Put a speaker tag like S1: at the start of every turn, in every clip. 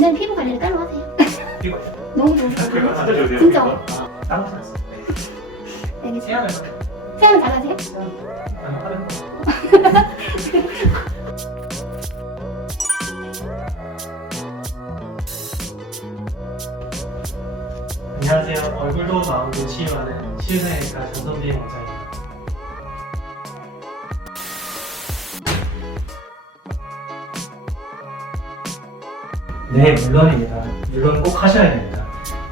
S1: 원장님 피부 관리를 따로 하세요.
S2: 이거
S1: 너무 좋은
S2: 그거
S1: 거
S2: 진짜 좋으세요.
S1: 진짜.
S2: 딴거 샀어.
S1: 알겠어요.
S2: 세안을
S1: 세안 잘하세요?
S2: 안. 안녕하세요. 얼굴도 마음도 치유하는 치유사회과 전선비의 원장입니다. 네, 물론입니다. 물론 꼭 하셔야 됩니다.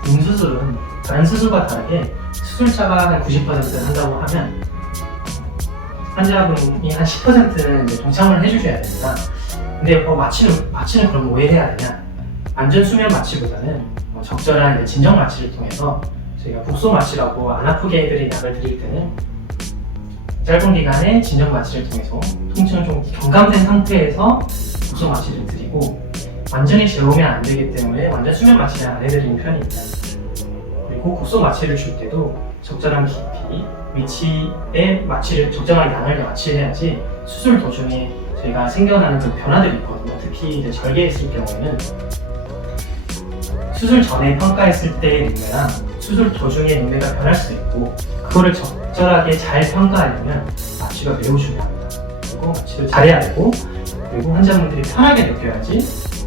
S2: 인수술은 다른 수술과 다르게 수술자가 한 90%를 한다고 하면 환자분이 한 10%는 이제 동참을 해주셔야 됩니다. 근데 어, 마취는, 마취는 그럼 왜 해야 되냐? 안전 수면 마취보다는 어, 적절한 진정 마취를 통해서 저희가 국소 마취라고 안 아프게 해드릴 약을 드릴 때는 짧은 기간의 진정 마취를 통해서 통증을 좀 경감된 상태에서 국소 마취를 드리고 완전히 재우면 안 되기 때문에 완전 수면 마취는 안 해드리는 편입니다. 그리고 국소 마취를 줄 때도 적절한 깊이, 위치에 마취를 적정한 양을 마취해야지 수술 도중에 저희가 생겨나는 그 변화들이 있거든요. 특히 이제 절개했을 경우에는 수술 전에 평가했을 때의 눈매랑 수술 도중의 눈매가 변할 수 있고 그거를 적절하게 잘 평가하려면 마취가 매우 중요합니다. 그리고 마취를 잘해야 되고 그리고 환자분들이 편하게 느껴야지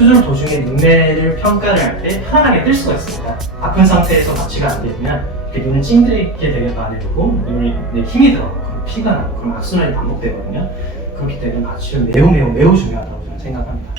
S2: 수술 도중에 눈매를 평가를 할 때 편안하게 뜰 수가 있습니다. 아픈 상태에서 마취가 안 되면 눈을 찡그리게 되면 안 되고 네, 힘이 들어가고 피가 나고 그럼 악순환이 반복되거든요. 그렇기 때문에 마취는 매우 매우 매우 중요하다고 저는 생각합니다.